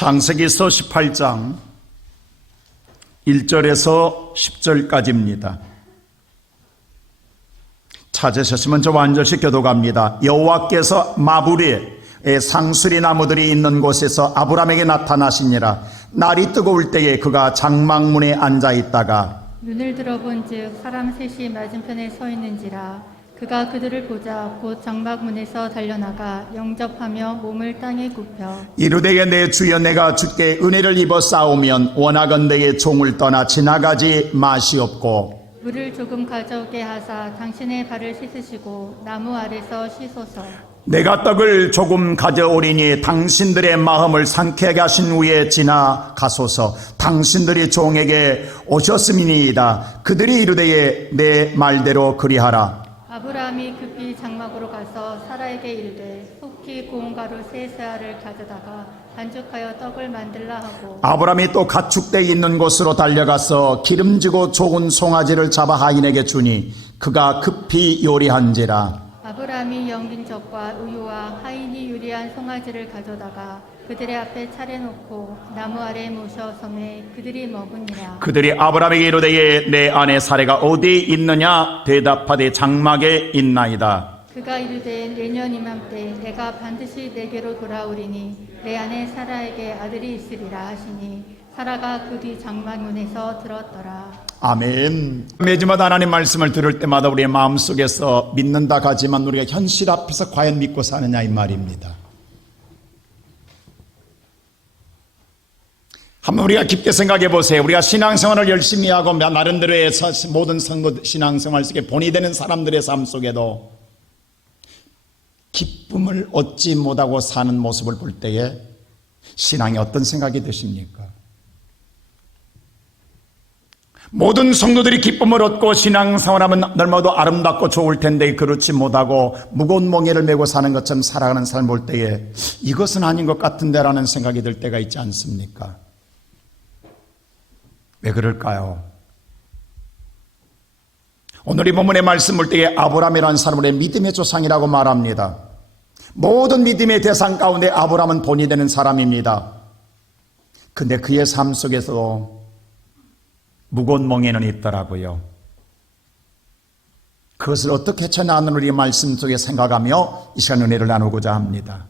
창세기서 18장 1절에서 10절까지입니다. 찾으셨으면 저 완전히 교독합니다. 여호와께서 마부리의 상수리 나무들이 있는 곳에서 아브라함에게 나타나시니라. 날이 뜨거울 때에 그가 장막문에 앉아 있다가 눈을 들어본즉 사람 셋이 맞은편에 서 있는지라. 그가 그들을 보자 곧 장막문에서 달려나가 영접하며 몸을 땅에 굽혀 이르되 내 주여 내가 주께 은혜를 입어 싸우면 원하건대에 종을 떠나 지나가지 마시옵고 물을 조금 가져오게 하사 당신의 발을 씻으시고 나무 아래서 씻소서. 내가 떡을 조금 가져오리니 당신들의 마음을 상쾌하게 하신 후에 지나가소서. 당신들이 종에게 오셨음이니이다. 그들이 이르되 내 말대로 그리하라. 아브라함이 급히 장막으로 가서 사라에게 이르되 속히 고운 가루 세 세알을 가져다가 반죽하여 떡을 만들라 하고 아브라함이 또 가축대 있는 곳으로 달려가서 기름지고 좋은 송아지를 잡아 하인에게 주니 그가 급히 요리한지라. 아브라함이 연긴 젖과 우유와 하인이 요리한 송아지를 가져다가 그들의 앞에 차려놓고 나무 아래 모셔 섬에 그들이 먹으니라. 그들이 아브라함에게 이르되 내 아내 사레가 어디 있느냐 대답하되 장막에 있나이다. 그가 이르되 내년 이맘때 내가 반드시 내게로 돌아오리니 내 아내 사라에게 아들이 있으리라 하시니 사라가 그 뒤 장막문에서 들었더라. 아멘. 매주마다 하나님 말씀을 들을 때마다 우리의 마음속에서 믿는다 하지만 우리가 현실 앞에서 과연 믿고 사느냐 이 말입니다. 한번 우리가 깊게 생각해 보세요. 우리가 신앙생활을 열심히 하고 나름대로의 모든 성도 신앙생활 속에 본이 되는 사람들의 삶 속에도 기쁨을 얻지 못하고 사는 모습을 볼 때에 신앙이 어떤 생각이 드십니까? 모든 성도들이 기쁨을 얻고 신앙생활하면 얼마도 아름답고 좋을 텐데 그렇지 못하고 무거운 멍에를 메고 사는 것처럼 살아가는 삶을 볼 때에 이것은 아닌 것 같은데 라는 생각이 들 때가 있지 않습니까? 왜 그럴까요? 오늘 이 본문의 말씀 볼 때에 아브라함이라는 사람을 믿음의 조상이라고 말합니다. 모든 믿음의 대상 가운데 아브라함은 본이 되는 사람입니다. 근데 그의 삶 속에서 무거운 멍에는 있더라고요. 그것을 어떻게 헤쳐나가는지 말씀 속에 생각하며 이 시간 은혜를 나누고자 합니다.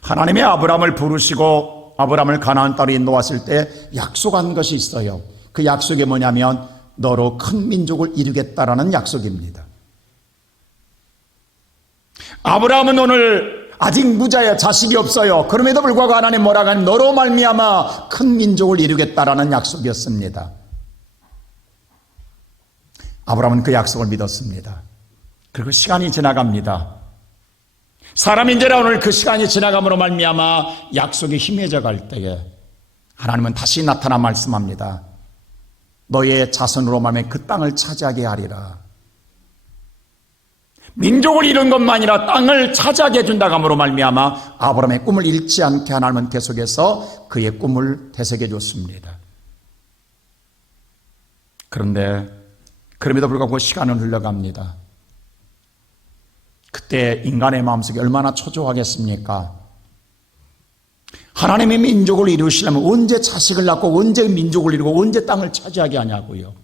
하나님의 아브라함을 부르시고 아브라함을 가나안 땅으로 인도하실 때 약속한 것이 있어요. 그 약속이 뭐냐면 너로 큰 민족을 이루겠다라는 약속입니다. 아브라함은 오늘 아직 무자야, 자식이 없어요. 그럼에도 불구하고 하나님 뭐라고 하냐면 너로 말미암아 큰 민족을 이루겠다라는 약속이었습니다. 아브라함은 그 약속을 믿었습니다. 그리고 시간이 지나갑니다. 사람인지라 오늘 그 시간이 지나감으로 말미암아 약속이 희미해져 갈 때에 하나님은 다시 나타나 말씀합니다. 너의 자손으로 말미암아 그 땅을 차지하게 하리라. 민족을 이룬 것만 아니라 땅을 차지하게 해준다고 함으로 말미암아 아브라함의 꿈을 잃지 않게 하나님은 계속해서 그의 꿈을 되새겨 줬습니다. 그런데 그럼에도 불구하고 시간은 흘러갑니다. 그때 인간의 마음속에 얼마나 초조하겠습니까? 하나님의 민족을 이루시려면 언제 자식을 낳고 언제 민족을 이루고 언제 땅을 차지하게 하냐고요.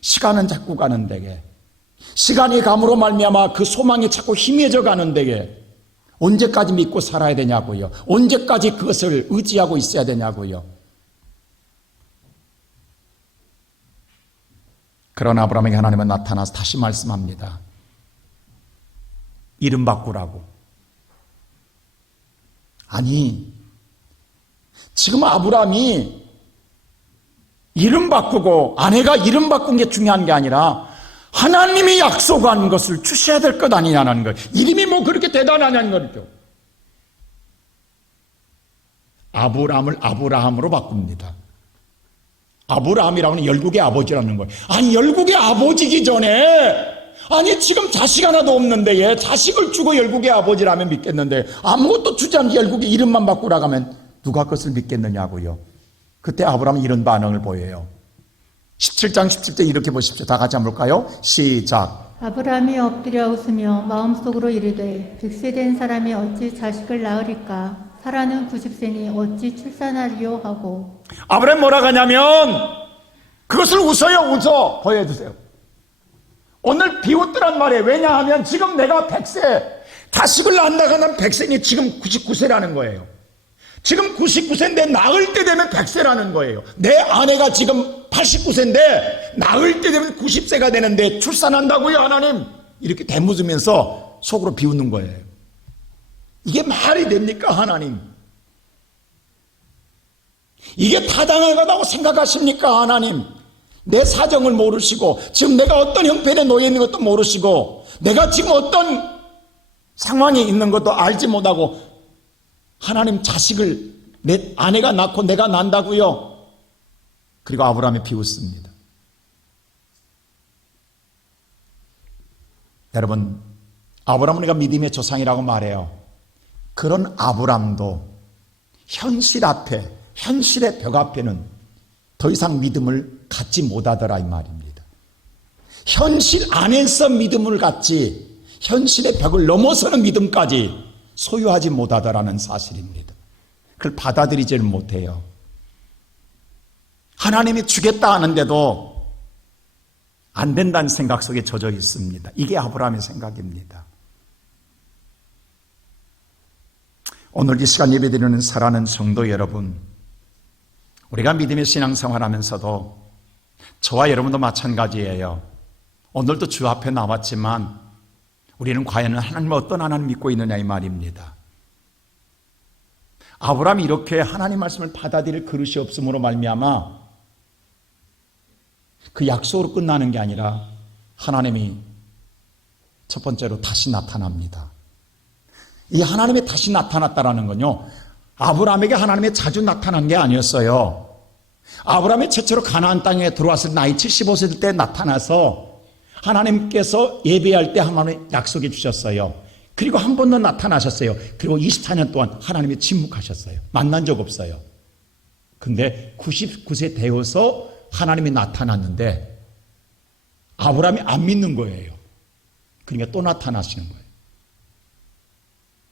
시간은 자꾸 가는 데에 시간이 감으로 말미암아 그 소망이 자꾸 희미해져 가는 데에 언제까지 믿고 살아야 되냐고요. 언제까지 그것을 의지하고 있어야 되냐고요. 그러나 아브라함에게 하나님은 나타나서 다시 말씀합니다. 이름 바꾸라고. 아니, 지금 아브라함이 이름 바꾸고 아내가 이름 바꾼 게 중요한 게 아니라 하나님이 약속한 것을 주셔야 될 것 아니냐는 거예요. 이름이 뭐 그렇게 대단하냐는 거죠. 아브라함을 아브라함으로 바꿉니다. 아브라함이라고 하는 열국의 아버지라는 거예요. 아니, 열국의 아버지기 전에 아니 지금 자식 하나도 없는데 얘 자식을 주고 열국의 아버지라면 믿겠는데 아무것도 주지 않게 열국의 이름만 바꾸라고 하면 누가 그것을 믿겠느냐고요. 그때 아브라함은 이런 반응을 보여요. 17장 17절 이렇게 보십시오. 다 같이 한번 볼까요? 시작. 아브라함이 엎드려 웃으며 마음속으로 이르되 100세 된 사람이 어찌 자식을 낳으리까. 사라는 90세니 어찌 출산하리요 하고 아브라함 뭐라고 하냐면 그것을 웃어 보여주세요. 오늘 비웃더란 말이에요. 왜냐하면 지금 내가 100세 자식을 낳는다가는 100세니 지금 99세라는 거예요. 지금 99세인데 낳을 때 되면 100세라는 거예요. 내 아내가 지금 89세인데 낳을 때 되면 90세가 되는데 출산한다고요 하나님? 이렇게 대묻으면서 속으로 비웃는 거예요. 이게 말이 됩니까 하나님? 이게 타당하다고 생각하십니까 하나님? 내 사정을 모르시고 지금 내가 어떤 형편에 놓여 있는 것도 모르시고 내가 지금 어떤 상황에 있는 것도 알지 못하고 하나님 자식을 내 아내가 낳고 내가 난다고요? 그리고 아브라함이 비웃습니다. 여러분, 아브라함은 우리가 믿음의 조상이라고 말해요. 그런 아브라함도 현실 앞에, 현실의 벽 앞에는 더 이상 믿음을 갖지 못하더라 이 말입니다. 현실 안에서 믿음을 갖지 현실의 벽을 넘어서는 믿음까지 소유하지 못하더라는 사실입니다. 그걸 받아들이지를 못해요. 하나님이 주겠다 하는데도 안 된다는 생각 속에 젖어 있습니다. 이게 아브라함의 생각입니다. 오늘 이 시간 예배드리는 사랑하는 성도 여러분, 우리가 믿음의 신앙생활 하면서도 저와 여러분도 마찬가지예요. 오늘도 주 앞에 나왔지만 우리는 과연 하나님을 어떤 하나님 믿고 있느냐 이 말입니다. 아브라함이 이렇게 하나님 말씀을 받아들일 그릇이 없음으로 말미암아 그 약속으로 끝나는 게 아니라 하나님이 첫 번째로 다시 나타납니다. 이 하나님이 다시 나타났다라는 건요, 아브라함에게 하나님이 자주 나타난 게 아니었어요. 아브라함이 최초로 가나안 땅에 들어왔을 나이 75세 때 나타나서 하나님께서 예배할 때 하나님 약속해 주셨어요. 그리고 한 번 더 나타나셨어요. 그리고 24년 동안 하나님이 침묵하셨어요. 만난 적 없어요. 근데 99세 되어서 하나님이 나타났는데 아브라함이 안 믿는 거예요. 그러니까 또 나타나시는 거예요.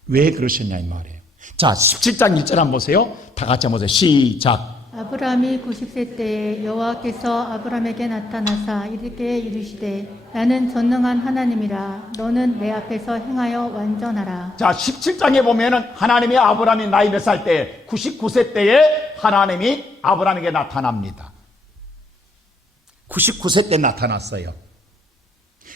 왜 그러셨냐 이 말이에요. 자, 17장 1절 한번 보세요. 다 같이 한번 보세요. 시작. 아브라함이 90세 때에 여호와께서 아브라함에게 나타나사 이렇게 이르시되 나는 전능한 하나님이라 너는 내 앞에서 행하여 완전하라. 자, 17장에 보면은 하나님이 아브라함이 나이 몇 살 때 99세 때에 하나님이 아브라함에게 나타납니다. 99세 때 나타났어요.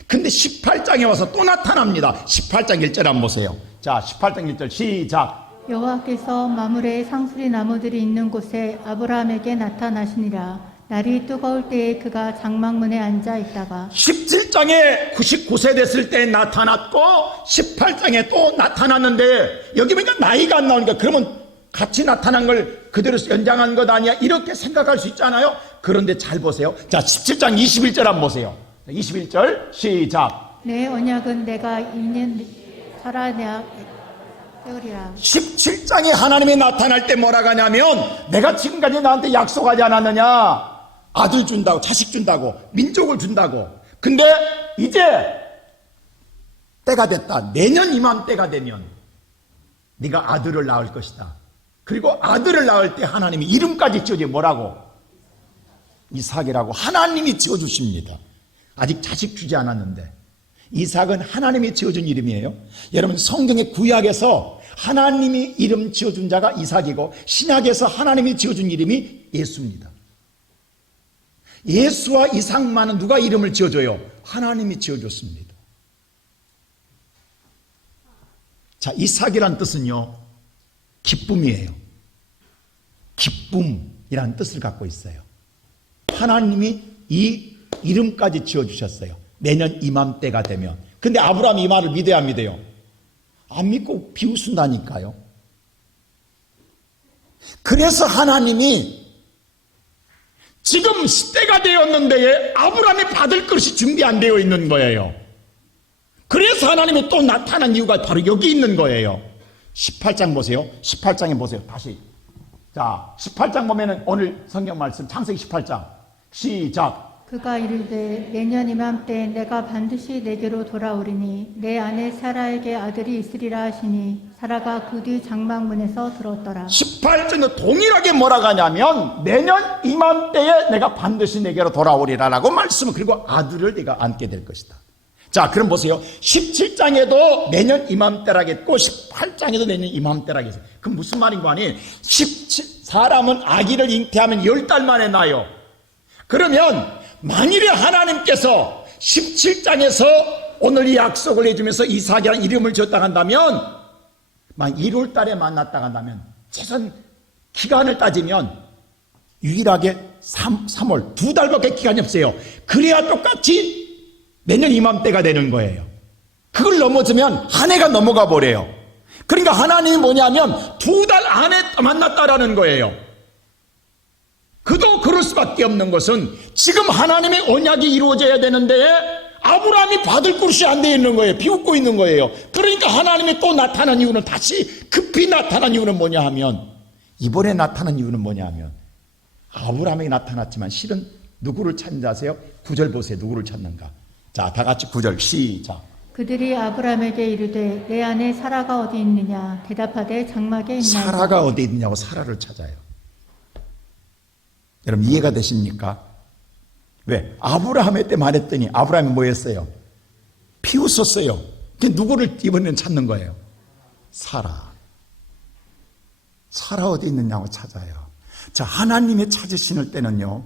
근데 18장에 와서 또 나타납니다. 18장 1절 한번 보세요. 자, 18장 1절 시작. 여호와께서 마물의 상수리 나무들이 있는 곳에 아브라함에게 나타나시니라. 날이 뜨거울 때에 그가 장막문에 앉아 있다가 17장에 99세 됐을 때 나타났고 18장에 또 나타났는데 여기 보니까 나이가 안 나오니까 그러면 같이 나타난 걸 그대로 연장한 것 아니야? 이렇게 생각할 수 있잖아요. 그런데 잘 보세요. 자, 17장 21절 한번 보세요. 21절 시작. 내 언약은 내가 2년 살아내야 세우리라. 17장에 하나님이 나타날 때 뭐라고 하냐면 내가 지금까지 나한테 약속하지 않았느냐? 아들 준다고, 자식 준다고, 민족을 준다고. 근데 이제 때가 됐다. 내년 이맘때가 되면 네가 아들을 낳을 것이다. 그리고 아들을 낳을 때 하나님이 이름까지 지어줘. 뭐라고? 이삭이라고 하나님이 지어주십니다. 아직 자식 주지 않았는데 이삭은 하나님이 지어준 이름이에요. 여러분, 성경의 구약에서 하나님이 이름 지어준 자가 이삭이고 신약에서 하나님이 지어준 이름이 예수입니다. 예수와 이삭만은 누가 이름을 지어줘요? 하나님이 지어줬습니다. 자, 이삭이란 뜻은요, 기쁨이에요. 기쁨이라는 뜻을 갖고 있어요. 하나님이 이 이름까지 지어주셨어요. 내년 이맘때가 되면. 근데 아브라함이 이 말을 믿어야 안 믿어요? 안 믿고 비웃는다니까요. 그래서 하나님이 지금 시대가 되었는데 아브라함이 받을 것이 준비 안 되어 있는 거예요. 그래서 하나님이 또 나타난 이유가 바로 여기 있는 거예요. 18장 보세요. 18장에 보세요. 다시. 자, 18장 보면은 오늘 성경 말씀 창세기 18장 시작. 그가 이르되 내년 이맘때 내가 반드시 내게로 돌아오리니 내 아내 사라에게 아들이 있으리라 하시니 사라가 그 뒤 장막문에서 들었더라. 18절도 동일하게 뭐라고 하냐면 내년 이맘때에 내가 반드시 내게로 돌아오리라 라고 말씀을, 그리고 아들을 네가 안게 될 것이다. 자, 그럼 보세요. 17장에도 내년 이맘때라겠고 18장에도 내년 이맘때라겠어요. 그럼 무슨 말인 거 아니에요? 사람은 아기를 잉태하면 10달 만에 낳아요. 그러면 만일에 하나님께서 17장에서 오늘 이 약속을 해주면서 이삭이라는 이름을 지었다 한다면, 만 1월 달에 만났다 한다면, 최소한 기간을 따지면 유일하게 3월 2달밖에 기간이 없어요. 그래야 똑같이 내년 이맘때가 되는 거예요. 그걸 넘어지면 한 해가 넘어가 버려요. 그러니까 하나님이 뭐냐면 2달 안에 만났다라는 거예요. 그도 그럴 수밖에 없는 것은 지금 하나님의 언약이 이루어져야 되는데 아브라함이 받을 그릇이 안 되어 있는 거예요. 비웃고 있는 거예요. 그러니까 하나님이 또 나타난 이유는, 다시 급히 나타난 이유는 뭐냐 하면, 이번에 나타난 이유는 뭐냐 하면 아브라함에게 나타났지만 실은 누구를 찾는지 아세요? 9절 보세요. 누구를 찾는가? 자, 다 같이 9절 시작. 그들이 아브라함에게 이르되 내 아내 사라가 어디 있느냐? 대답하되 장막에 있나이다. 사라가 어디 있느냐고 사라를 찾아요. 여러분 이해가 되십니까? 왜? 아브라함의 때 말했더니 아브라함이 뭐 했어요? 비웃었어요. 누구를 이번에는 찾는 거예요? 사라. 사라 어디 있느냐고 찾아요. 자, 하나님이 찾으시는 때는요,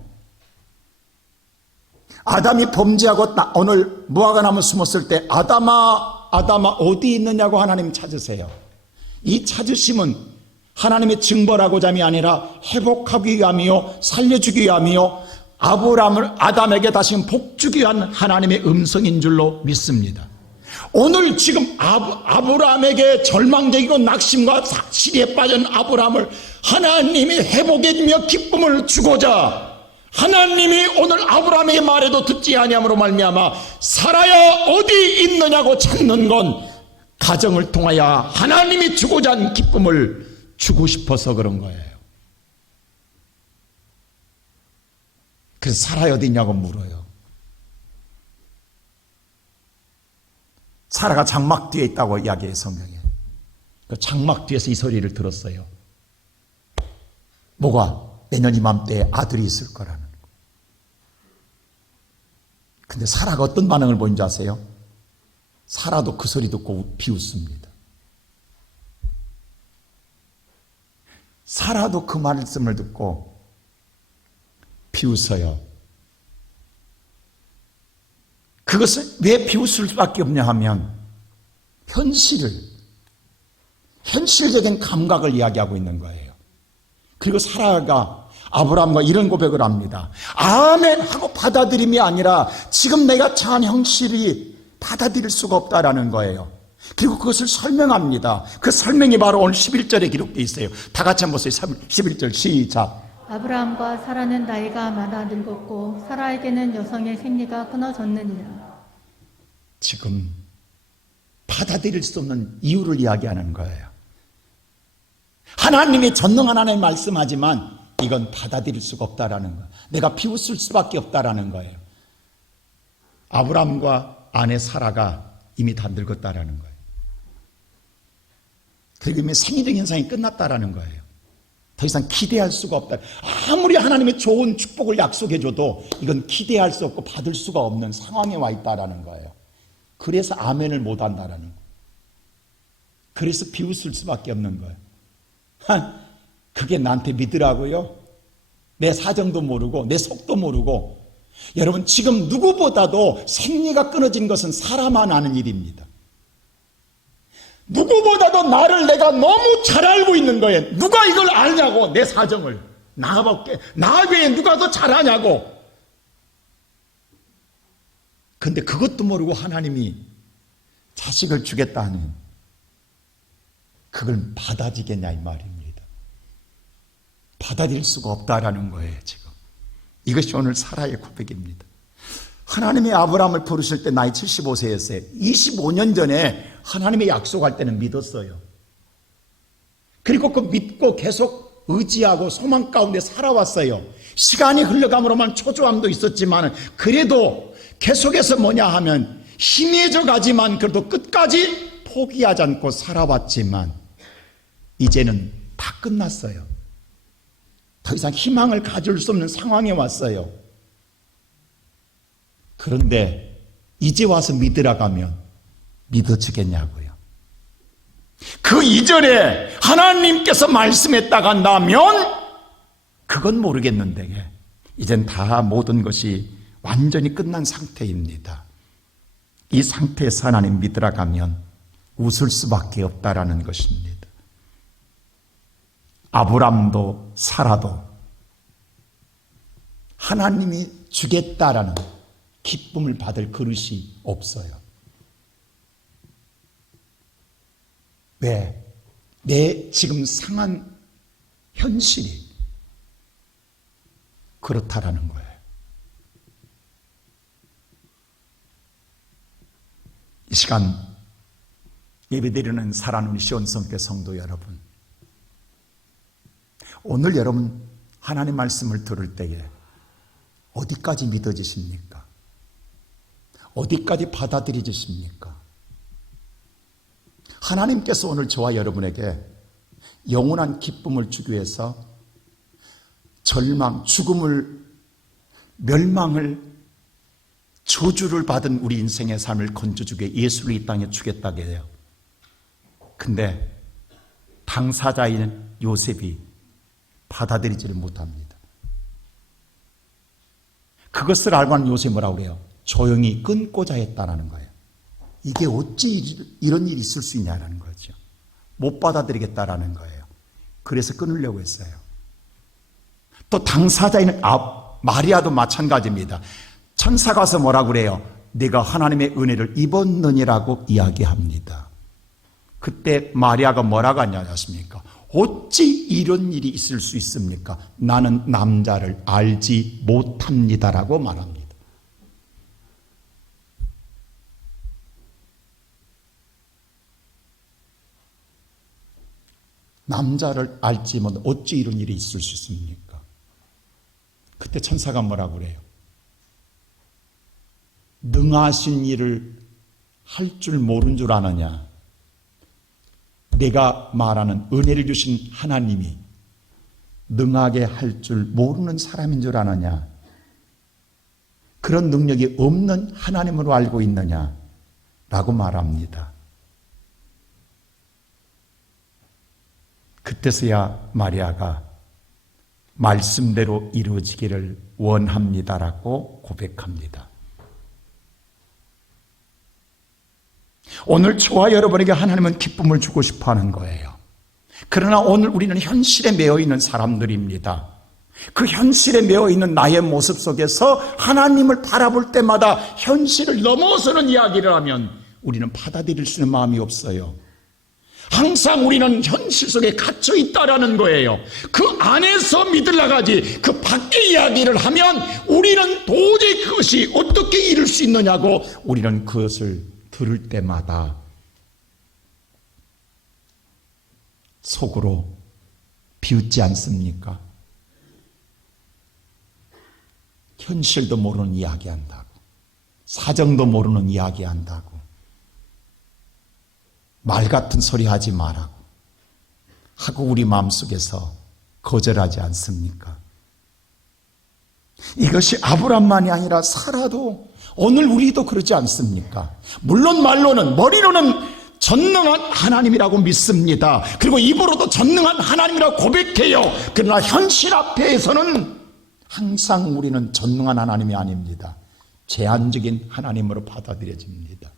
아담이 범죄하고 오늘 무화과 나무 숨었을 때 아담아 어디 있느냐고 하나님 찾으세요. 이 찾으심은 하나님의 증벌하고자 함이 아니라 회복하기 위함이요 살려주기 위함이요 아담에게 다시금 복주기 위한 하나님의 음성인 줄로 믿습니다. 오늘 지금 아브라함에게 절망적이고 낙심과 시리에 빠진 아브라함을 하나님이 회복해주며 기쁨을 주고자 하나님이 오늘 아브라함에게 말해도 듣지 아니함으로 말미암아 사라야 어디 있느냐고 찾는 건 가정을 통하여 하나님이 주고자 한 기쁨을 주고 싶어서 그런 거예요. 그래서 사라야 어디 있냐고 물어요. 사라가 장막 뒤에 있다고 이야기해요, 성경에. 그 장막 뒤에서 이 소리를 들었어요. 뭐가? 내년 이맘때에 아들이 있을 거라는 거. 근데 사라가 어떤 반응을 보인지 아세요? 사라도 그 소리 듣고 비웃습니다. 사라도 그 말씀을 듣고 비웃어요. 그것을 왜 비웃을 수밖에 없냐 하면 현실적인 감각을 이야기하고 있는 거예요. 그리고 사라가 아브라함과 이런 고백을 합니다. 아멘 하고 받아들임이 아니라 지금 내가 처한 형실이 받아들일 수가 없다라는 거예요. 그리고 그것을 설명합니다. 그 설명이 바로 오늘 11절에 기록되어 있어요. 다 같이 한번 보세요. 11절 시작. 아브라함과 사라는 나이가 많아 늙었고 사라에게는 여성의 생리가 끊어졌느니라. 지금 받아들일 수 없는 이유를 이야기하는 거예요. 하나님이 전능한 하나님 말씀하지만 이건 받아들일 수가 없다라는 거예요. 내가 비웃을 수밖에 없다라는 거예요. 아브라함과 아내 사라가 이미 다 늙었다라는 거예요. 그리고 이미 생리적 현상이 끝났다라는 거예요. 더 이상 기대할 수가 없다. 아무리 하나님의 좋은 축복을 약속해줘도 이건 기대할 수 없고 받을 수가 없는 상황에 와 있다라는 거예요. 그래서 아멘을 못한다라는 거예요. 그래서 비웃을 수밖에 없는 거예요. 그게 나한테 믿으라고요? 내 사정도 모르고 내 속도 모르고. 여러분 지금 누구보다도 생리가 끊어진 것은 사람만 아는 일입니다. 누구보다도 나를 내가 너무 잘 알고 있는 거예요. 누가 이걸 아냐고, 내 사정을. 나 외에 누가 더 잘 아냐고. 근데 그것도 모르고 하나님이 자식을 주겠다 하는, 그걸 받아지겠냐 이 말입니다. 받아들일 수가 없다라는 거예요 지금. 이것이 오늘 사라의 고백입니다. 하나님이 아브라함을 부르실 때 나이 75세였어요. 25년 전에 하나님의 약속할 때는 믿었어요. 그리고 그 믿고 계속 의지하고 소망 가운데 살아왔어요. 시간이 흘러감으로만 초조함도 있었지만 그래도 계속해서 뭐냐 하면 희미해져 가지만 그래도 끝까지 포기하지 않고 살아왔지만 이제는 다 끝났어요. 더 이상 희망을 가질 수 없는 상황에 왔어요. 그런데 이제 와서 믿으라고 하면 믿어지겠냐고요. 그 이전에 하나님께서 말씀했다가 나면 그건 모르겠는데 이젠 다 모든 것이 완전히 끝난 상태입니다. 이 상태에서 하나님 믿으라고 하면 웃을 수밖에 없다라는 것입니다. 아브람도 사라도 하나님이 주겠다라는 기쁨을 받을 그릇이 없어요. 왜? 내 지금 상한 현실이 그렇다라는 거예요. 이 시간 예배드리는 사랑하는 시온성교 성도 여러분, 오늘 여러분 하나님의 말씀을 들을 때에 어디까지 믿어지십니까? 어디까지 받아들여지십니까? 하나님께서 오늘 저와 여러분에게 영원한 기쁨을 주기 위해서 절망, 죽음을, 멸망을, 저주를 받은 우리 인생의 삶을 건져주기 위해 예수를 이 땅에 주겠다고 해요. 근데 당사자인 요셉이 받아들이지를 못합니다. 그것을 알고 난 요셉이 뭐라고 그래요? 조용히 끊고자 했다는 거예요. 이게 어찌 이런 일이 있을 수 있냐는 거죠. 못 받아들이겠다라는 거예요. 그래서 끊으려고 했어요. 또 당사자인 마리아도 마찬가지입니다. 천사가 와서 뭐라고 그래요? 네가 하나님의 은혜를 입었느니라고 이야기합니다. 그때 마리아가 뭐라고 하냐습니까? 어찌 이런 일이 있을 수 있습니까? 나는 남자를 알지 못합니다라고 말합니다. 남자를 알지 못해 어찌 이런 일이 있을 수 있습니까? 그때 천사가 뭐라고 그래요? 능하신 일을 할 줄 모르는 줄 아느냐? 내가 말하는 은혜를 주신 하나님이 능하게 할 줄 모르는 사람인 줄 아느냐? 그런 능력이 없는 하나님으로 알고 있느냐? 라고 말합니다. 그때서야 마리아가 말씀대로 이루어지기를 원합니다라고 고백합니다. 오늘 저와 여러분에게 하나님은 기쁨을 주고 싶어 하는 거예요. 그러나 오늘 우리는 현실에 매여 있는 사람들입니다. 그 현실에 매여 있는 나의 모습 속에서 하나님을 바라볼 때마다 현실을 넘어서는 이야기를 하면 우리는 받아들일 수 있는 마음이 없어요. 항상 우리는 현실 속에 갇혀 있다라는 거예요. 그 안에서 믿으려고 하지 그 밖의 이야기를 하면 우리는 도저히 그것이 어떻게 이룰 수 있느냐고 우리는 그것을 들을 때마다 속으로 비웃지 않습니까? 현실도 모르는 이야기한다고, 사정도 모르는 이야기한다고, 말 같은 소리 하지 말라고 하고 우리 마음속에서 거절하지 않습니까? 이것이 아브람만이 아니라 사라도 오늘 우리도 그러지 않습니까? 물론 말로는, 머리로는 전능한 하나님이라고 믿습니다. 그리고 입으로도 전능한 하나님이라고 고백해요. 그러나 현실 앞에서는 항상 우리는 전능한 하나님이 아닙니다. 제한적인 하나님으로 받아들여집니다.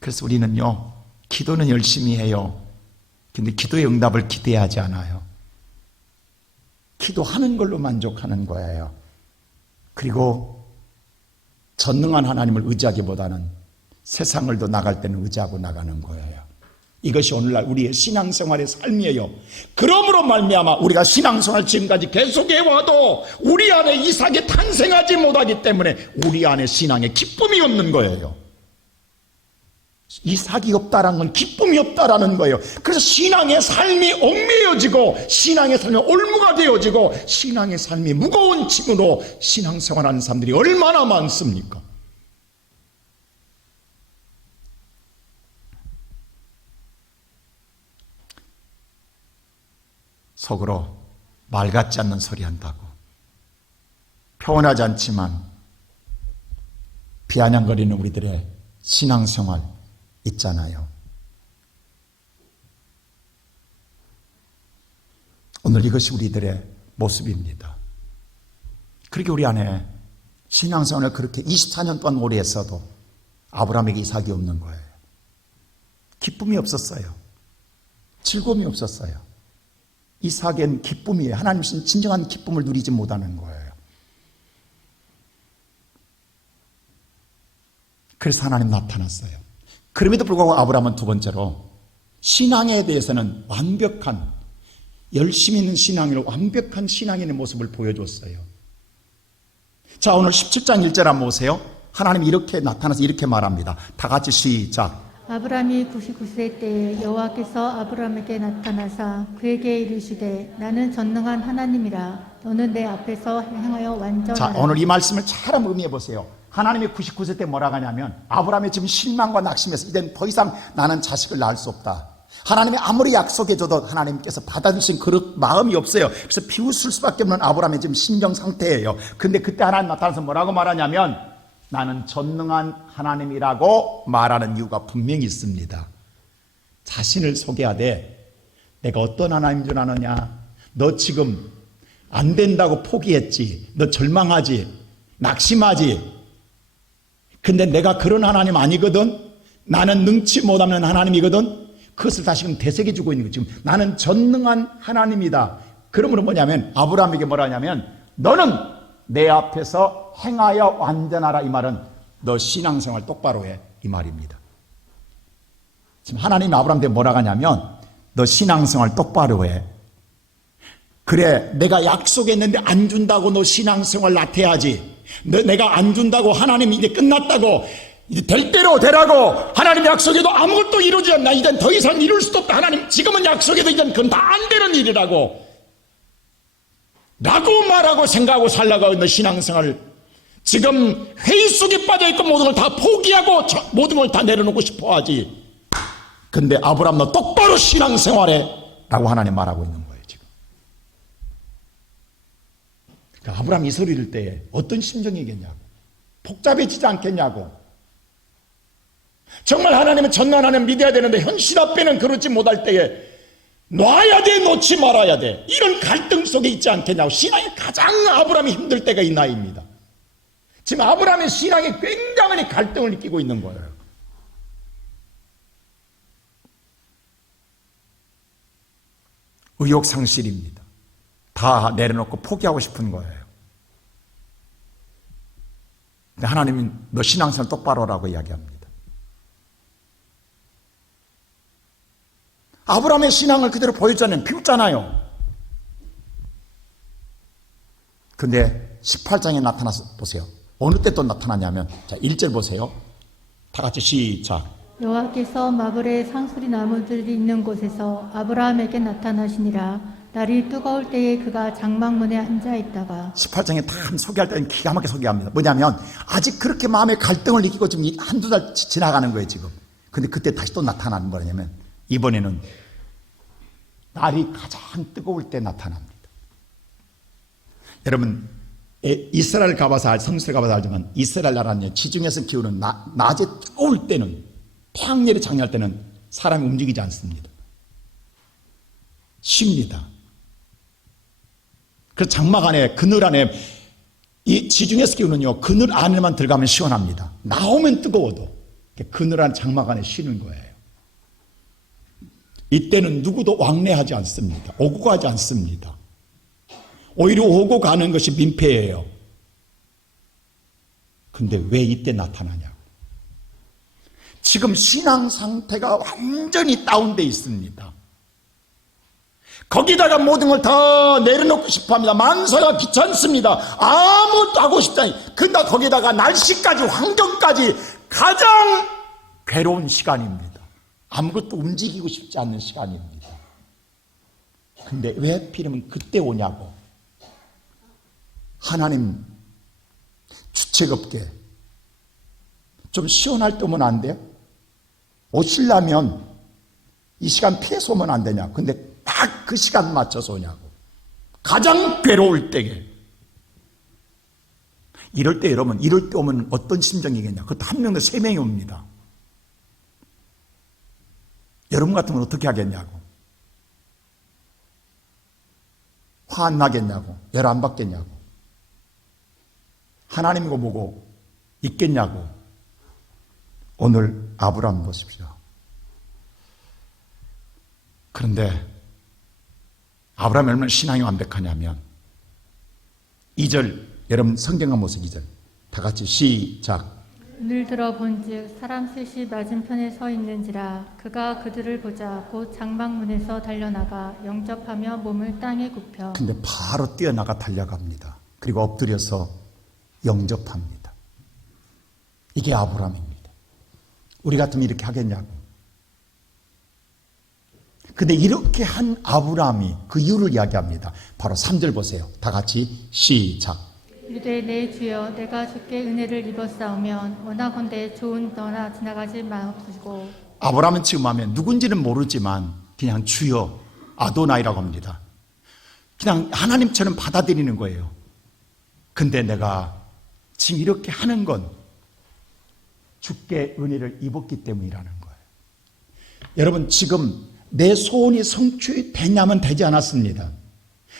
그래서 우리는요, 기도는 열심히 해요. 근데 기도의 응답을 기대하지 않아요. 기도하는 걸로 만족하는 거예요. 그리고 전능한 하나님을 의지하기보다는 세상을 더 나갈 때는 의지하고 나가는 거예요. 이것이 오늘날 우리의 신앙생활의 삶이에요. 그러므로 말미암아 우리가 신앙생활 지금까지 계속해와도 우리 안에 이삭이 탄생하지 못하기 때문에 우리 안에 신앙에 기쁨이 없는 거예요. 이삭이 없다라는 건 기쁨이 없다라는 거예요. 그래서 신앙의 삶이 얽매여지고 신앙의 삶이 올무가 되어지고 신앙의 삶이 무거운 짐으로 신앙생활하는 사람들이 얼마나 많습니까? 속으로 말 같지 않는 소리 한다고 표현하지 않지만 비아냥거리는 우리들의 신앙생활 있잖아요. 오늘 이것이 우리들의 모습입니다. 그렇게 우리 안에 신앙생활을 그렇게 24년 동안 오래 했어도 아브라함에게 이삭이 없는 거예요. 기쁨이 없었어요. 즐거움이 없었어요. 이삭엔 기쁨이에요. 하나님 진정한 기쁨을 누리지 못하는 거예요. 그래서 하나님 나타났어요. 그럼에도 불구하고 아브라함은 두 번째로 신앙에 대해서는 완벽한, 열심히 있는 신앙으로 완벽한 신앙인의 모습을 보여줬어요. 자, 오늘 17장 1절 한번 보세요. 하나님이 이렇게 나타나서 이렇게 말합니다. 다 같이 시작. 아브라함이 99세 때에 여호와께서 아브라함에게 나타나사 그에게 이르시되 나는 전능한 하나님이라 너는 내 앞에서 행하여 완전하라. 자, 오늘 이 말씀을 잘 한번 의미해 보세요. 하나님이 99세 때 뭐라고 하냐면 아브라함이 지금 실망과 낙심해서 이젠 더 이상 나는 자식을 낳을 수 없다. 하나님이 아무리 약속해줘도 하나님께서 받아주신 그런 마음이 없어요. 그래서 비웃을 수밖에 없는 아브라함의 지금 심정 상태예요. 근데 그때 하나님 나타나서 뭐라고 말하냐면 나는 전능한 하나님이라고 말하는 이유가 분명히 있습니다. 자신을 소개하되 내가 어떤 하나님인 줄 아느냐? 너 지금 안 된다고 포기했지. 너 절망하지. 낙심하지. 근데 내가 그런 하나님 아니거든. 나는 능치 못하는 하나님이거든. 그것을 다시금 되새겨주고 있는 거죠. 지금 나는 전능한 하나님이다. 그러므로 뭐냐면 아브라함에게 뭐라 하냐면 너는 내 앞에서 행하여 완전하라. 이 말은 너 신앙생활 똑바로 해. 이 말입니다. 지금 하나님이 아브라함한테 뭐라 하냐면 너 신앙생활 똑바로 해. 그래, 내가 약속했는데 안 준다고 너 신앙생활 나태하지. 내가 안 준다고 하나님이 이제 끝났다고 이제 될 대로 되라고 하나님 약속해도 아무것도 이루지 않나. 이젠 더 이상 이룰 수도 없다. 하나님 지금은 약속해도 이젠 그건 다 안 되는 일이라고 라고 말하고 생각하고 살다가 있는 신앙생활, 지금 회의 속에 빠져있고 모든 걸 다 포기하고 모든 걸 다 내려놓고 싶어 하지. 근데 아브라함 너 똑바로 신앙생활해 라고 하나님 말하고 있는 거예요 지금. 그러니까 아브라함 이 소리 들을 때 어떤 심정이겠냐고, 복잡해지지 않겠냐고. 정말 하나님은 전능한 하나님 믿어야 되는데 현실 앞에는 그렇지 못할 때에 놔야 돼, 놓지 말아야 돼, 이런 갈등 속에 있지 않겠냐고. 신앙이 가장 아브라함이 힘들 때가 이 나이입니다. 지금 아브라함의 신앙이 굉장히 갈등을 느끼고 있는 거예요. 의욕상실입니다. 다 내려놓고 포기하고 싶은 거예요. 근데 하나님은 너 신앙생활 똑바로 하라고 이야기합니다. 아브라함의 신앙을 그대로 보여주자면 비웃잖아요. 근데 18장에 나타나서 보세요. 어느 때 또 나타나냐면, 자, 1절 보세요. 다 같이 시작. 여호와께서 마블의 상수리 나무들이 있는 곳에서 아브라함에게 나타나시니라. 날이 뜨거울 때에 그가 장막문에 앉아 있다가. 18장에 다 소개할 때는 기가 막히게 소개합니다. 뭐냐면 아직 그렇게 마음의 갈등을 느끼고 지금 한두 달 지나가는 거예요 지금. 근데 그때 다시 또 나타나는 거냐면 이번에는 날이 가장 뜨거울 때 나타납니다. 여러분 이스라엘 가봐서 성수를 가봐서 알지만 이스라엘 나라는 지중해에서 기후는 낮에 뜨거울 때는, 태양열이 장렬할 때는 사람이 움직이지 않습니다. 쉽니다. 그래서 장막 안에, 그늘 안에, 이 지중해에서 기후는요 그늘 안에만 들어가면 시원합니다. 나오면 뜨거워도 그늘 안 장막 안에 쉬는 거예요. 이때는 누구도 왕래하지 않습니다. 오고 가지 않습니다. 오히려 오고 가는 것이 민폐예요. 근데 왜 이때 나타나냐고. 지금 신앙 상태가 완전히 다운돼 있습니다. 거기다가 모든 걸 다 내려놓고 싶어 합니다. 만사가 귀찮습니다. 아무것도 하고 싶지 않아요. 근데 거기다가 날씨까지, 환경까지 가장 괴로운 시간입니다. 아무것도 움직이고 싶지 않는 시간입니다. 근데 왜 하필이면 그때 오냐고. 하나님 주책 없게 좀 시원할 때 오면 안 돼요? 오시려면 이 시간 피해서 오면 안 되냐. 근데 딱 딱 그 시간 맞춰서 오냐고. 가장 괴로울 때에. 이럴 때 여러분, 이럴 때 오면 어떤 심정이겠냐. 그것도 한 명도 3명이 옵니다. 여러분 같으면 어떻게 하겠냐고. 화 안 나겠냐고. 열 안 받겠냐고. 하나님이고 뭐고 있겠냐고. 오늘 아브라함 보십시오. 그런데 아브라함이 얼마나 신앙이 완벽하냐면 2절, 여러분 성경과 모습 2절 다 같이 시작. 눈을 들어 본즉 사람 셋이 맞은편에 서 있는지라 그가 그들을 보자 곧 장막문에서 달려나가 영접하며 몸을 땅에 굽혀. 근데 바로 뛰어나가 달려갑니다. 그리고 엎드려서 영접합니다. 이게 아브라함입니다. 우리 같으면 이렇게 하겠냐고. 근데 이렇게 한 아브라함이 그 이유를 이야기합니다. 바로 3절 보세요. 다 같이 시작. 이르되 내 주여 내가 주께 은혜를 입었사오면 원하건대 좋은 너나 지나가지 마옵시고. 아브라함은 지금 하면 누군지는 모르지만 그냥 주여 아도나이라고 합니다. 그냥 하나님처럼 받아들이는 거예요. 근데 내가 지금 이렇게 하는 건 주께 은혜를 입었기 때문이라는 거예요. 여러분 지금 내 소원이 성취되냐면 되지 않았습니다.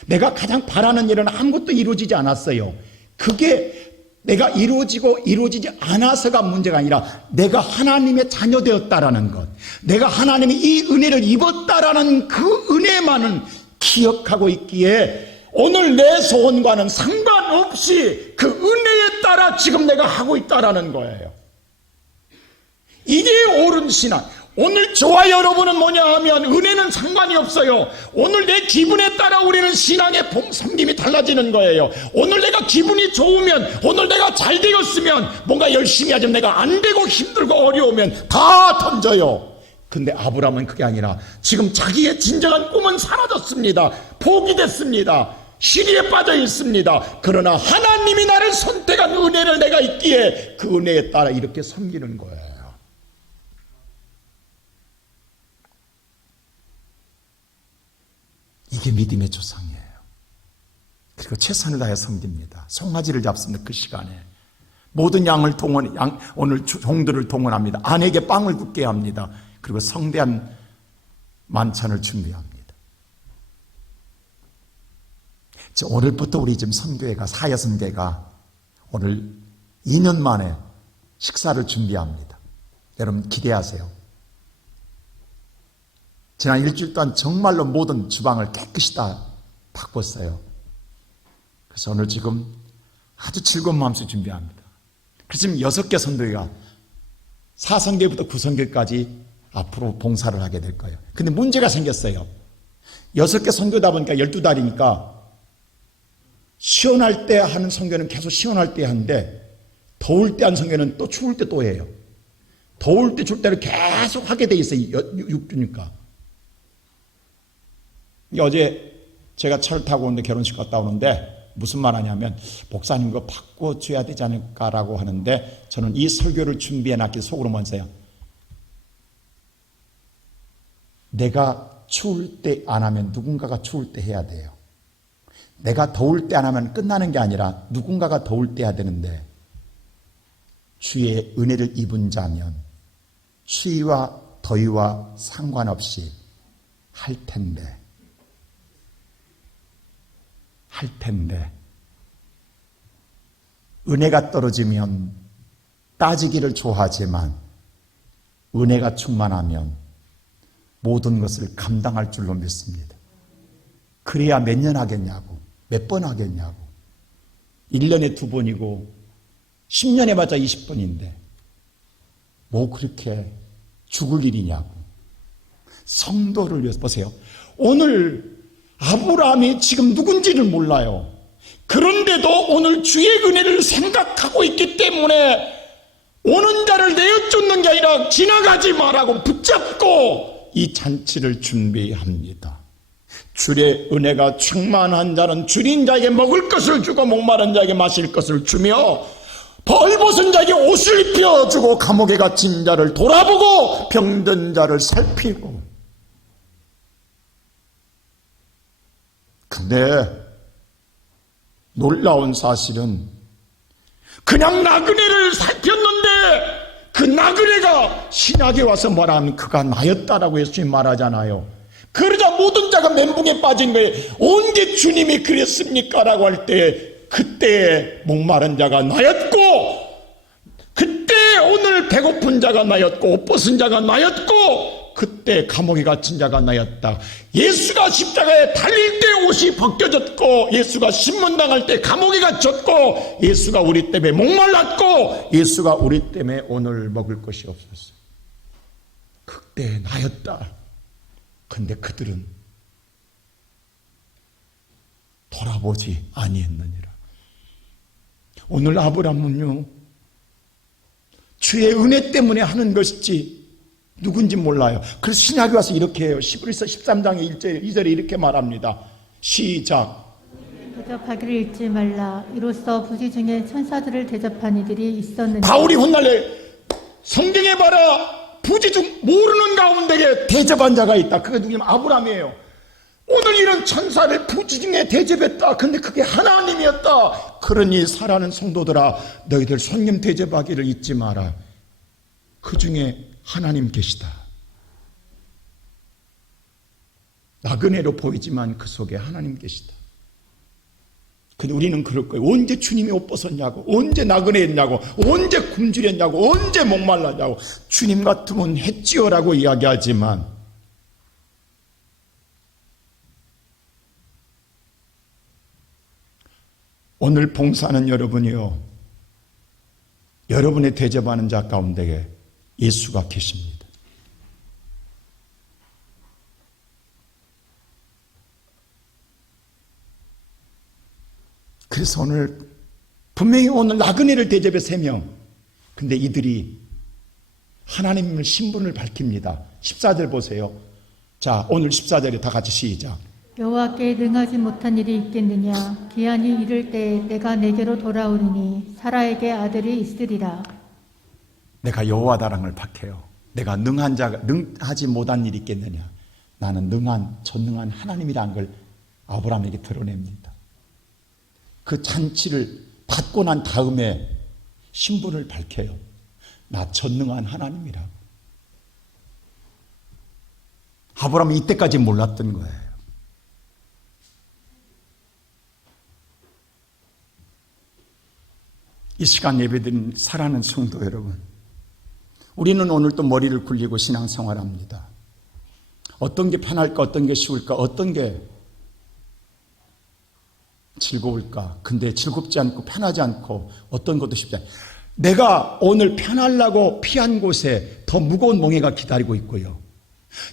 내가 가장 바라는 일은 아무것도 이루어지지 않았어요. 그게 내가 이루어지지 않아서가 문제가 아니라 내가 하나님의 자녀 되었다라는 것, 내가 하나님의 이 은혜를 입었다라는 그 은혜만은 기억하고 있기에 오늘 내 소원과는 상관없이 그 은혜에 따라 지금 내가 하고 있다라는 거예요. 이게 옳은 신앙. 오늘 저와 여러분은 뭐냐 하면 은혜는 상관이 없어요. 오늘 내 기분에 따라 우리는 신앙의 섬김이 달라지는 거예요. 오늘 내가 기분이 좋으면, 오늘 내가 잘 되었으면, 뭔가 열심히 하지만 내가 안 되고 힘들고 어려우면 다 던져요. 근데 아브라함은 그게 아니라 지금 자기의 진정한 꿈은 사라졌습니다. 포기됐습니다. 시리에 빠져 있습니다. 그러나 하나님이 나를 선택한 은혜를 내가 있기에 그 은혜에 따라 이렇게 섬기는 거예요. 이게 믿음의 조상이에요. 그리고 최선을 다해 섬깁니다. 송아지를 잡습니다. 그 시간에 모든 오늘 종들을 동원합니다. 아내에게 빵을 굽게 합니다. 그리고 성대한 만찬을 준비합니다. 오늘부터 우리 지금 선교회가 사여선교회가 오늘 2년 만에 식사를 준비합니다. 여러분 기대하세요. 지난 일주일 동안 정말로 모든 주방을 깨끗이 다 바꿨어요. 그래서 오늘 지금 아주 즐거운 마음으로 준비합니다. 그래서 지금 6개 선교회가 4선교회부터 9선교회까지 앞으로 봉사를 하게 될 거예요. 근데 문제가 생겼어요. 6개 선교다 보니까 12달이니까 시원할 때 하는 선교는 계속 시원할 때 하는데 더울 때 하는 선교는 또 추울 때 또 해요. 더울 때 추울 때를 계속 하게 돼 있어요. 6주니까. 어제 제가 차를 타고 오는데 결혼식 갔다 오는데 무슨 말 하냐면 목사님 그거 바꿔줘야 되지 않을까라고 하는데 저는 이 설교를 준비해놨기 속으로 먼저요. 내가 추울 때 안 하면 누군가가 추울 때 해야 돼요. 내가 더울 때 안 하면 끝나는 게 아니라 누군가가 더울 때 해야 되는데 주의 은혜를 입은 자면 추위와 더위와 상관없이 할 텐데 은혜가 떨어지면 따지기를 좋아하지만 은혜가 충만하면 모든 것을 감당할 줄로 믿습니다. 그래야 몇 년 하겠냐고, 몇 번 하겠냐고. 1년에 2번이고 10년에 맞아 20번인데 뭐 그렇게 죽을 일이냐고. 성도를 위해서 보세요. 오늘 아브라함이 지금 누군지를 몰라요. 그런데도 오늘 주의 은혜를 생각하고 있기 때문에 오는 자를 내어쫓는 게 아니라 지나가지 말라고 붙잡고 이 잔치를 준비합니다. 주의 은혜가 충만한 자는 줄인 자에게 먹을 것을 주고 목마른 자에게 마실 것을 주며 벌벗은 자에게 옷을 입혀주고 감옥에 갇힌 자를 돌아보고 병든 자를 살피고 근데 놀라운 사실은 그냥 나그네를 살폈는데 그 나그네가 신약에 와서 말하면 그가 나였다라고 예수님 말하잖아요. 그러자 모든 자가 멘붕에 빠진 거예요. 언제 주님이 그랬습니까? 라고 할 때 그때 목마른 자가 나였고, 그때 오늘 배고픈 자가 나였고, 옷 벗은 자가 나였고, 그때 감옥에 갇힌 자가 나였다. 예수가 십자가에 달릴 때 옷이 벗겨졌고, 예수가 신문당할 때 감옥에 갇혔고, 예수가 우리 때문에 목말랐고, 예수가 우리 때문에 오늘 먹을 것이 없었어요. 그때 나였다. 근데 그들은 돌아보지 아니했느니라. 오늘 아브라함은요, 주의 은혜 때문에 하는 것이지 누군지 몰라요. 그래서 신약에 와서 이렇게 해요. 히브리서 13장의 2절에 이렇게 말합니다. 시작. 대접하기를 잊지 말라. 이로써 부지 중에 천사들을 대접한 이들이 있었느니라. 바울이 훗날에 성경에 봐라, 부지 중 모르는 가운데에 대접한 자가 있다. 그게 누구냐면 아브라함이에요. 오늘 이런 천사를 부지 중에 대접했다. 근데 그게 하나님이었다. 그러니 사랑하는 성도들아, 너희들 손님 대접하기를 잊지 마라. 그 중에 하나님 계시다. 나그네로 보이지만 그 속에 하나님 계시다. 근데 우리는 그럴 거예요. 언제 주님이 옷 벗었냐고, 언제 나그네였냐고, 언제 굶주렸냐고, 언제 목말랐냐고. 주님 같으면 했지요라고 이야기하지만 오늘 봉사하는 여러분이요, 여러분의 대접하는 자 가운데에 예수가 계십니다. 그래서 오늘 분명히 오늘 나그네를 대접해 3명. 근데 이들이 하나님의 신분을 밝힙니다. 14절 보세요. 자, 오늘 14절에 다 같이 시작. 여호와께 능하지 못한 일이 있겠느냐. 기한이 이를 때 내가 내게로 돌아오리니 사라에게 아들이 있으리라. 내가 여호와다라는 걸 밝혀요. 내가 능하지 못한 일이 있겠느냐. 나는 전능한 하나님이라는 걸 아브라함에게 드러냅니다. 그 잔치를 받고 난 다음에 신분을 밝혀요. 나 전능한 하나님이라고. 아브라함이 이때까지 몰랐던 거예요. 이 시간 예배드린 사랑하는 성도 여러분, 우리는 오늘 또 머리를 굴리고 신앙생활합니다. 어떤 게 편할까, 어떤 게 쉬울까, 어떤 게 즐거울까. 근데 즐겁지 않고 편하지 않고 어떤 것도 쉽지 않아요. 내가 오늘 편하려고 피한 곳에 더 무거운 멍에가 기다리고 있고요.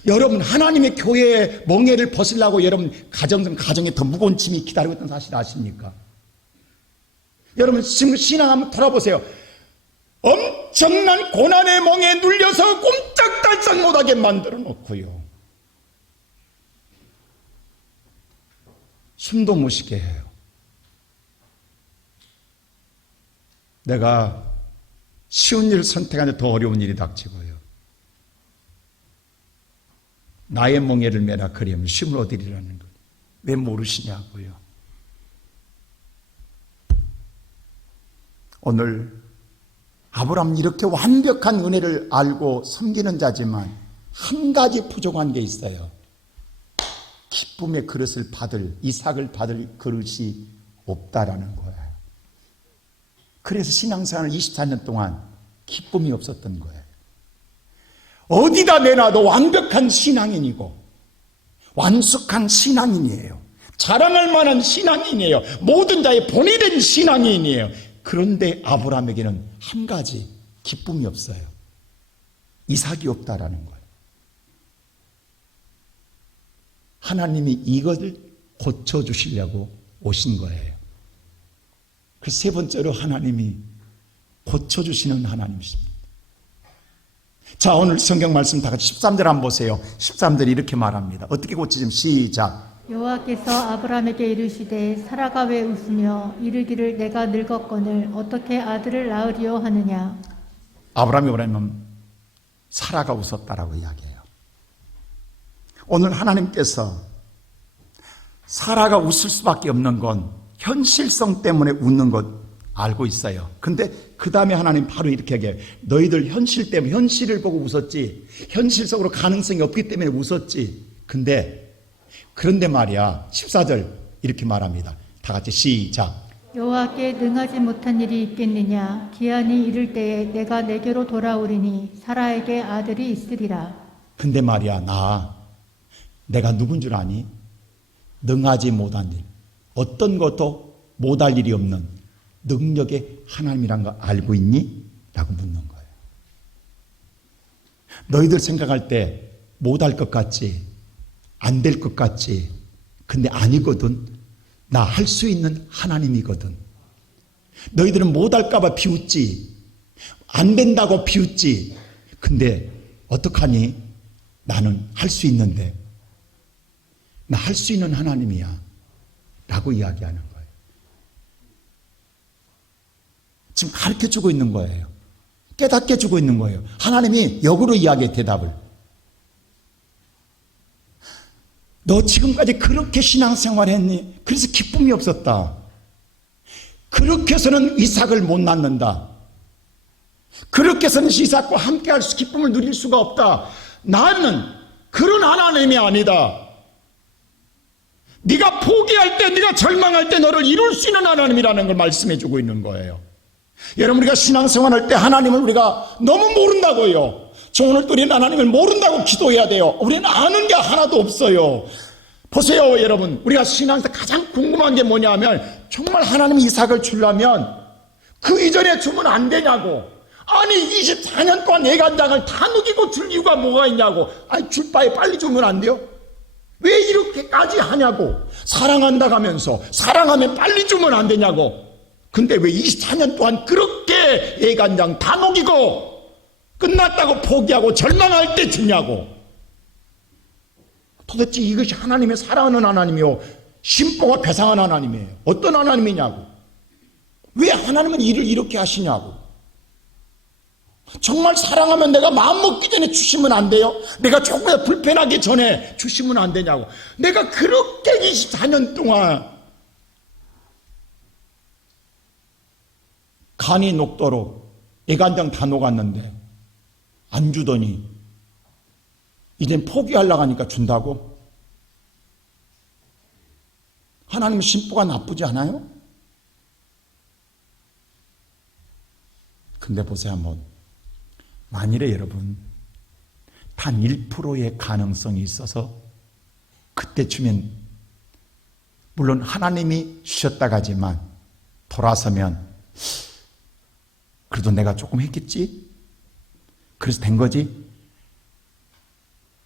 여러분, 하나님의 교회의 멍에를 벗으려고 여러분 가정에 더 무거운 짐이 기다리고 있다는 사실 아십니까? 여러분, 지금 신앙 한번 돌아보세요. 엄청난 고난의 멍에 눌려서 꼼짝달싹 못하게 만들어 놓고요, 숨도 못 쉬게 해요. 내가 쉬운 일을 선택하는데 더 어려운 일이 닥치고요. 나의 멍에를 매라 그리하면 쉼을 얻으리라는 것. 왜 모르시냐고요. 오늘 아브라함은 이렇게 완벽한 은혜를 알고 섬기는 자지만 한 가지 부족한 게 있어요. 기쁨의 그릇을 이삭을 받을 그릇이 없다라는 거예요. 그래서 신앙생활을 24년 동안 기쁨이 없었던 거예요. 어디다 내놔도 완벽한 신앙인이고 완숙한 신앙인이에요. 자랑할 만한 신앙인이에요. 모든 자의 본이 된 신앙인이에요. 그런데 아브라함에게는 한 가지 기쁨이 없어요. 이삭이 없다라는 거예요. 하나님이 이것을 고쳐주시려고 오신 거예요. 그 세 번째로 하나님이 고쳐주시는 하나님이십니다. 자, 오늘 성경 말씀 다 같이 13절 한번 보세요. 13절이 이렇게 말합니다. 어떻게 고치지면 시작. 여호와께서 아브라함에게 이르시되 사라가 왜 웃으며 이르기를 내가 늙었거늘 어떻게 아들을 낳으리요 하느냐. 아브라함이 뭐냐면 사라가 웃었다라고 이야기해요. 오늘 하나님께서 사라가 웃을 수밖에 없는 건 현실성 때문에 웃는 것 알고 있어요. 근데 그 다음에 하나님 바로 이렇게 얘기해요. 너희들 현실 때문에, 현실을 보고 웃었지, 현실적으로 가능성이 없기 때문에 웃었지. 그런데 말이야, 14절 이렇게 말합니다. 다 같이 시작. 여호와께 능하지 못한 일이 있겠느냐. 기한이 이를 때에 내가 내게로 돌아오리니 사라에게 아들이 있으리라. 근데 말이야, 내가 누군 줄 아니? 능하지 못한 일, 어떤 것도 못할 일이 없는 능력의 하나님이란 거 알고 있니? 라고 묻는 거예요. 너희들 생각할 때 못할 것 같지, 안 될 것 같지. 근데 아니거든. 나 할 수 있는 하나님이거든. 너희들은 못할까 봐 비웃지, 안 된다고 비웃지. 근데 어떡하니? 나는 할 수 있는데, 나 할 수 있는 하나님이야 라고 이야기하는 거예요. 지금 가르쳐주고 있는 거예요. 깨닫게 주고 있는 거예요. 하나님이 역으로 이야기해, 대답을. 너 지금까지 그렇게 신앙생활 했니? 그래서 기쁨이 없었다. 그렇게 해서는 이삭을 못 낳는다. 그렇게 해서는 이삭과 함께 할 수, 기쁨을 누릴 수가 없다. 나는 그런 하나님이 아니다. 네가 포기할 때, 네가 절망할 때 너를 이룰 수 있는 하나님이라는 걸 말씀해 주고 있는 거예요. 여러분, 우리가 신앙생활할 때 하나님을 우리가 너무 모른다고요. 오늘 또 우리는 하나님을 모른다고 기도해야 돼요. 우리는 아는 게 하나도 없어요. 보세요, 여러분. 우리가 신앙에서 가장 궁금한 게 뭐냐면, 정말 하나님 이삭을 주려면 그 이전에 주면 안 되냐고. 아니 24년 동안 예간장을 다 녹이고 줄 이유가 뭐가 있냐고. 아니 줄 바에 빨리 주면 안 돼요? 왜 이렇게까지 하냐고. 사랑한다고 하면서 사랑하면 빨리 주면 안 되냐고. 근데 왜 24년 동안 그렇게 예간장 다 녹이고 끝났다고 포기하고 절망할 때 주냐고. 도대체 이것이 하나님의 사랑하는 하나님이요, 심보가 배상한 하나님이에요. 어떤 하나님이냐고. 왜 하나님은 일을 이렇게 하시냐고. 정말 사랑하면 내가 마음 먹기 전에 주시면 안 돼요? 내가 조금 불편하기 전에 주시면 안 되냐고. 내가 그렇게 24년 동안 간이 녹도록 예간장 다 녹았는데 안 주더니 이젠 포기하려고 하니까 준다고? 하나님 심보가 나쁘지 않아요? 근데 보세요 한번. 만일에 여러분 단 1%의 가능성이 있어서 그때 주면, 물론 하나님이 주셨다고 하지만 돌아서면 그래도 내가 조금 했겠지? 그래서 된 거지?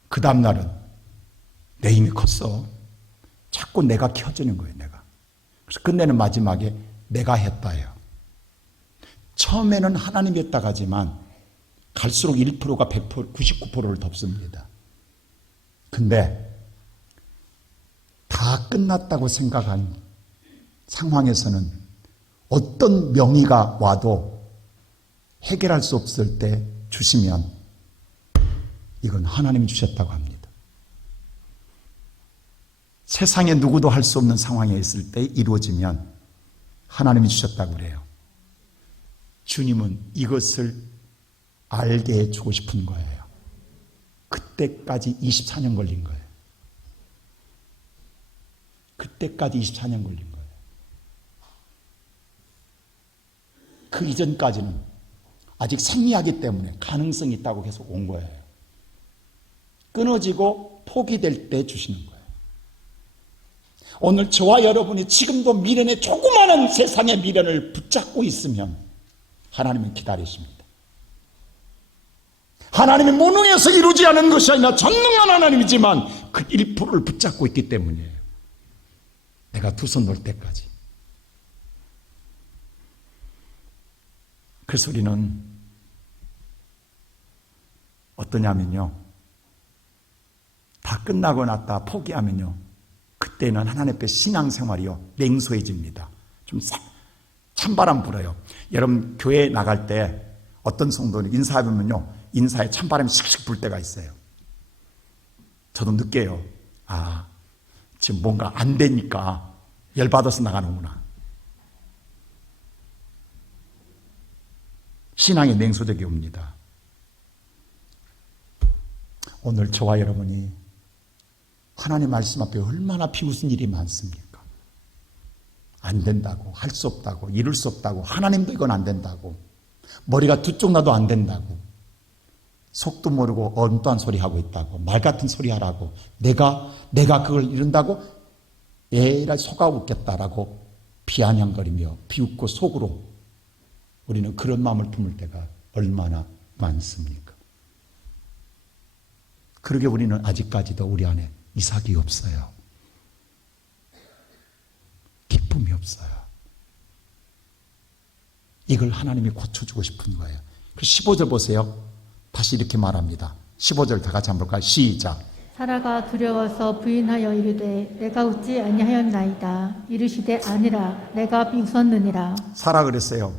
그 다음날은 내 힘이 컸어. 자꾸 내가 켜지는 거예요, 내가. 그래서 끝내는 마지막에 내가 했다예요. 처음에는 하나님이 했다고 하지만 갈수록 1%가 100%, 99%를 덮습니다. 근데 다 끝났다고 생각한 상황에서는 어떤 명의가 와도 해결할 수 없을 때 주시면 이건 하나님이 주셨다고 합니다. 세상에 누구도 할 수 없는 상황에 있을 때 이루어지면 하나님이 주셨다고 그래요. 주님은 이것을 알게 해주고 싶은 거예요. 그때까지 24년 걸린 거예요. 그때까지 24년 걸린 거예요. 그 이전까지는 아직 생리하기 때문에 가능성이 있다고 계속 온 거예요. 끊어지고 포기될 때 주시는 거예요. 오늘 저와 여러분이 지금도 미련의 조그마한 세상의 미련을 붙잡고 있으면 하나님은 기다리십니다. 하나님이 무능해서 이루지 않은 것이 아니라 전능한 하나님이지만 그 1%를 붙잡고 있기 때문이에요. 내가 두 손 놓을 때까지. 그래서 우리는 어떠냐면요, 다 끝나고 났다 포기하면요, 그때는 하나님 앞에 신앙생활이요 냉소해집니다. 좀 찬바람 불어요. 여러분 교회 나갈 때 어떤 성도는 인사하면요 인사에 찬바람이 씩씩 불 때가 있어요. 저도 느껴요. 지금 뭔가 안 되니까 열받아서 나가는구나. 신앙이 냉소적이 옵니다. 오늘 저와 여러분이 하나님 말씀 앞에 얼마나 비웃은 일이 많습니까? 안 된다고, 할 수 없다고, 이룰 수 없다고, 하나님도 이건 안 된다고, 머리가 두 쪽 나도 안 된다고, 속도 모르고 엉뚱한 소리 하고 있다고, 말 같은 소리 하라고, 내가 그걸 이룬다고 에라 속아 웃겠다라고 비아냥거리며 비웃고 속으로 우리는 그런 마음을 품을 때가 얼마나 많습니까? 그러게 우리는 아직까지도 우리 안에 이삭이 없어요. 기쁨이 없어요. 이걸 하나님이 고쳐주고 싶은 거예요. 15절 보세요. 다시 이렇게 말합니다. 15절 다 같이 한번 볼까요? 시작. 사라가 두려워서 부인하여 이르되 내가 웃지 아니하였나이다. 이르시되 아니라 내가 비웃었느니라. 사라 그랬어요.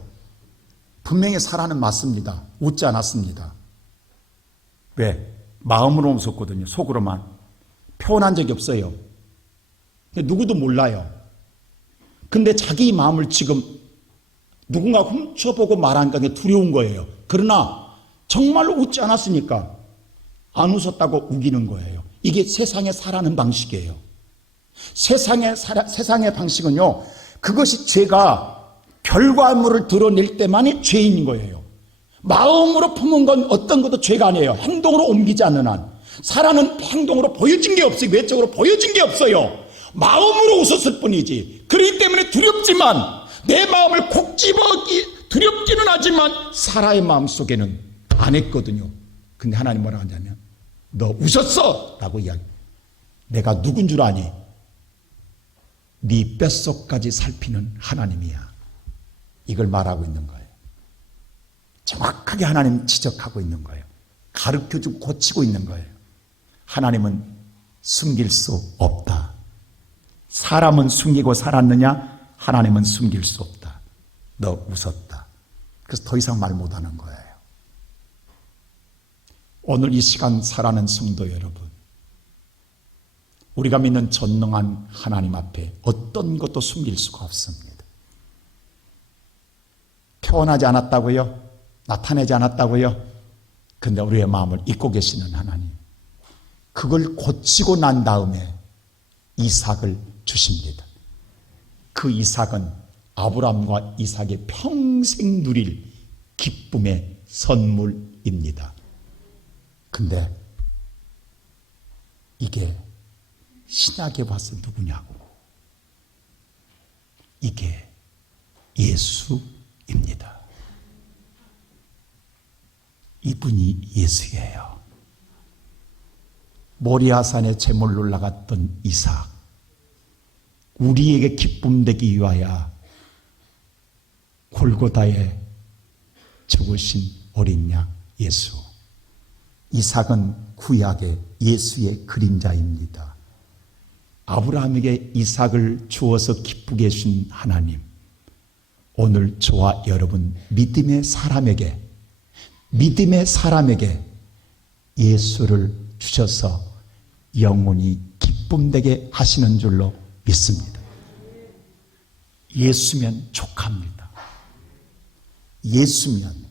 분명히 사라는 맞습니다. 웃지 않았습니다. 왜? 마음으로 웃었거든요. 속으로만. 표현한 적이 없어요. 누구도 몰라요. 근데 자기 마음을 지금 누군가 훔쳐보고 말하니까 두려운 거예요. 그러나 정말로 웃지 않았으니까 안 웃었다고 우기는 거예요. 이게 세상에 살아가는 방식이에요. 세상의 방식은요, 그것이 죄가 결과물을 드러낼 때만이 죄인 거예요. 마음으로 품은 건 어떤 것도 죄가 아니에요. 행동으로 옮기지 않는 한. 사라는 행동으로 보여진 게 없어요. 외적으로 보여진 게 없어요. 마음으로 웃었을 뿐이지. 그렇기 때문에 두렵지만, 내 마음을 콕 집어기 두렵기는 하지만 사라의 마음속에는 안 했거든요. 근데 하나님 뭐라고 하냐면 너 웃었어! 라고 이야기. 내가 누군 줄 아니? 네 뼛속까지 살피는 하나님이야. 이걸 말하고 있는 거예요. 정확하게 하나님 지적하고 있는 거예요. 가르쳐주고 고치고 있는 거예요. 하나님은 숨길 수 없다. 사람은 숨기고 살았느냐? 하나님은 숨길 수 없다. 너 웃었다. 그래서 더 이상 말 못하는 거예요. 오늘 이 시간 살아가는 성도 여러분, 우리가 믿는 전능한 하나님 앞에 어떤 것도 숨길 수가 없습니다. 표현하지 않았다고요? 나타내지 않았다고요? 근데 우리의 마음을 잊고 계시는 하나님, 그걸 고치고 난 다음에 이삭을 주십니다. 그 이삭은 아브라함과 이삭의 평생 누릴 기쁨의 선물입니다. 근데 이게 신약에 봐서 누구냐고. 이게 예수입니다. 이분이 예수예요. 모리아산에 제물로 올라갔던 이삭, 우리에게 기쁨 되기 위하여 골고다에 죽으신 어린 양 예수. 이삭은 구약의 예수의 그림자입니다. 아브라함에게 이삭을 주어서 기쁘게 해준 하나님, 오늘 저와 여러분 믿음의 사람에게 예수를 주셔서 영원히 기쁨되게 하시는 줄로 믿습니다. 예수면 족합니다. 예수면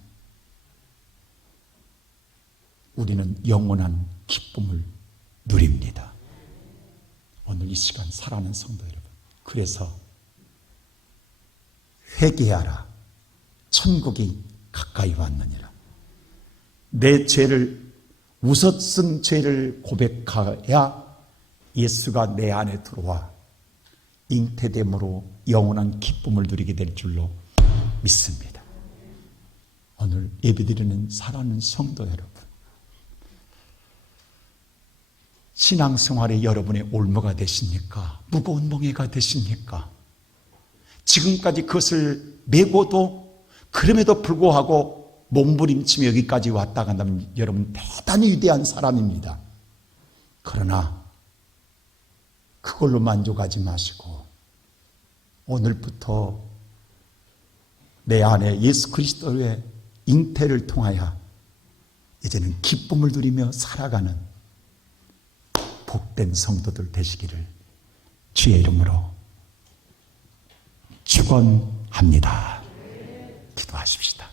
우리는 영원한 기쁨을 누립니다. 오늘 이 시간 살아가는 성도 여러분, 그래서 회개하라. 천국이 가까이 왔느니라. 내 죄를, 웃었은 죄를 고백하야 예수가 내 안에 들어와 잉태됨으로 영원한 기쁨을 누리게 될 줄로 믿습니다. 오늘 예배드리는 사랑하는 성도 여러분, 신앙생활에 여러분의 올무가 되십니까? 무거운 멍에가 되십니까? 지금까지 그것을 메고도 그럼에도 불구하고 몸부림치며 여기까지 왔다 간다면 여러분 대단히 위대한 사람입니다. 그러나 그걸로 만족하지 마시고 오늘부터 내 안에 예수 그리스도의 잉태를 통하여 이제는 기쁨을 누리며 살아가는 복된 성도들 되시기를 주의 이름으로 축원합니다. 기도하십시다.